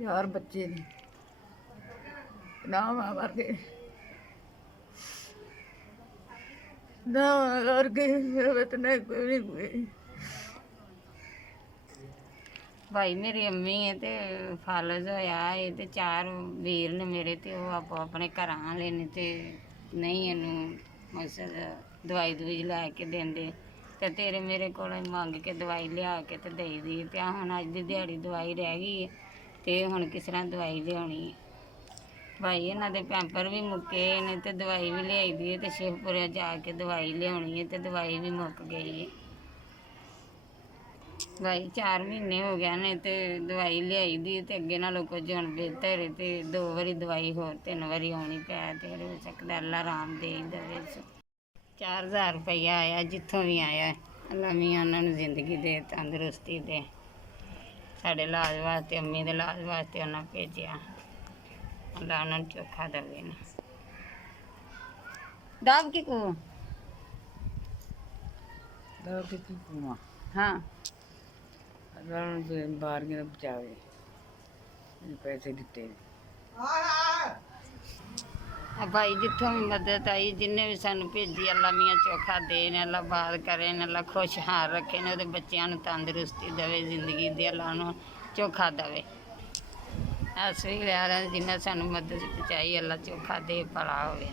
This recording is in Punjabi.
4 ਬੱਚੇ ਨੇ ਨਾ ਮਾਂ ਵਰਗੇ ਨਾ ਵਰਗੇ ਬਤਨੇ ਕੋਈ ਨਹੀਂ। ਭਾਈ ਮੇਰੀ ਅੰਮੀ ਹੈ ਤੇ ਫਾਲਜ ਹੋਇਆ ਇਹ ਤੇ 4 ਵੀਰ ਨੇ ਮੇਰੇ ਤੇ ਉਹ ਆਪੋ ਆਪਣੇ ਘਰਾਂ ਵਾਲੇ ਨੇ ਤੇ ਨਹੀਂ ਇਹਨੂੰ ਮਕਸਦ ਦਵਾਈ ਦਵਾਈ ਲੈ ਕੇ ਦਿੰਦੇ ਤੇ ਤੇਰੇ ਮੇਰੇ ਕੋਲੋਂ ਮੰਗ ਕੇ ਦਵਾਈ ਲਿਆ ਕੇ ਤੇ ਦੇਈ ਦੀ ਤੇ ਆਹ ਹੁਣ ਅੱਜ ਦੀ ਦਿਹਾੜੀ ਦਵਾਈ ਰਹਿ ਗਈ ਹੈ ਤੇ ਹੁਣ ਕਿਸ ਤਰ੍ਹਾਂ ਦਵਾਈ ਲਿਆਉਣੀ ਹੈ। ਭਾਈ ਇਹਨਾਂ ਦੇ ਪੈਂਪਰ ਵੀ ਮੁੱਕੇ ਨੇ ਤੇ ਦਵਾਈ ਵੀ ਲਿਆਈ ਦੀ ਹੈ ਤੇ ਸ਼ਿਵਪੁਰੇ ਜਾ ਕੇ ਦਵਾਈ ਲਿਆਉਣੀ ਹੈ ਤੇ ਦਵਾਈ ਵੀ ਮੁੱਕ ਗਈ ਹੈ। ਭਾਈ 4 ਮਹੀਨੇ ਹੋ ਗਏ ਨੇ ਤੇ ਦਵਾਈ ਲਿਆਈ ਦੀ ਤੇ ਅੱਗੇ ਨਾਲੋਂ ਕੁਝ ਹੁਣ ਬਿਹਤਰ ਹੈ ਤੇ 2 ਵਾਰੀ ਦਵਾਈ ਹੋਰ 3 ਵਾਰੀ ਆਉਣੀ ਪੈ ਤੇ ਇਹਦੇ ਵਿੱਚ ਸਕਦਾ ਅੱਲਾ ਆਰਾਮ ਦੇ ਦੇਵੇ। 4000 ਰੁਪਈਆ ਆਇਆ ਜਿੱਥੋਂ ਵੀ ਆਇਆ ਅੱਲਾ ਮੀਆਂ ਉਹਨਾਂ ਨੂੰ ਜ਼ਿੰਦਗੀ ਦੇ ਤੰਦਰੁਸਤੀ ਦੇ ਸਾਡੇ ਇਲਾਜ ਵਾਸਤੇ ਅੰਮੀ ਦੇ ਇਲਾਜ ਵਾਸਤੇ ਉਹਨਾਂ ਭੇਜਿਆ ਅੱਲਾ ਉਹਨਾਂ ਨੂੰ ਚੋਖਾ ਦੇਵੇ ਨਾ ਦਾਬ ਕੀ ਕੋ ਦਾ ਕਿਤੇ ਪੂਮਾ ਹਾਂ ਅੱਲਾ ਨੂੰ ਬਾਰੀਆਂ ਬਚਾਵੇ ਪੈਸੇ ਦਿੱਤੇ। ਭਾਈ ਜਿੱਥੋਂ ਵੀ ਮਦਦ ਆਈ ਜਿੰਨੇ ਵੀ ਸਾਨੂੰ ਭੇਜੀ ਅੱਲਾ ਮੀਆਂ ਚੋਖਾ ਦੇਣ ਅੱਲਾ ਬਾਦ ਕਰੇ ਨੇ ਅੱਲਾ ਖੁਸ਼ਹਾਲ ਰੱਖੇ ਨੇ ਉਹਦੇ ਬੱਚਿਆਂ ਨੂੰ ਤੰਦਰੁਸਤੀ ਦੇਵੇ ਜ਼ਿੰਦਗੀ ਦੇ ਅੱਲਾ ਨੂੰ ਚੋਖਾ ਦੇਵੇ। ਅਸੀਂ ਯਾਰਾਂ ਜਿੰਨਾ ਸਾਨੂੰ ਮਦਦ ਪਹੁੰਚਾਈ ਅੱਲਾ ਚੋਖਾ ਦੇ ਭਲਾ ਹੋਵੇ।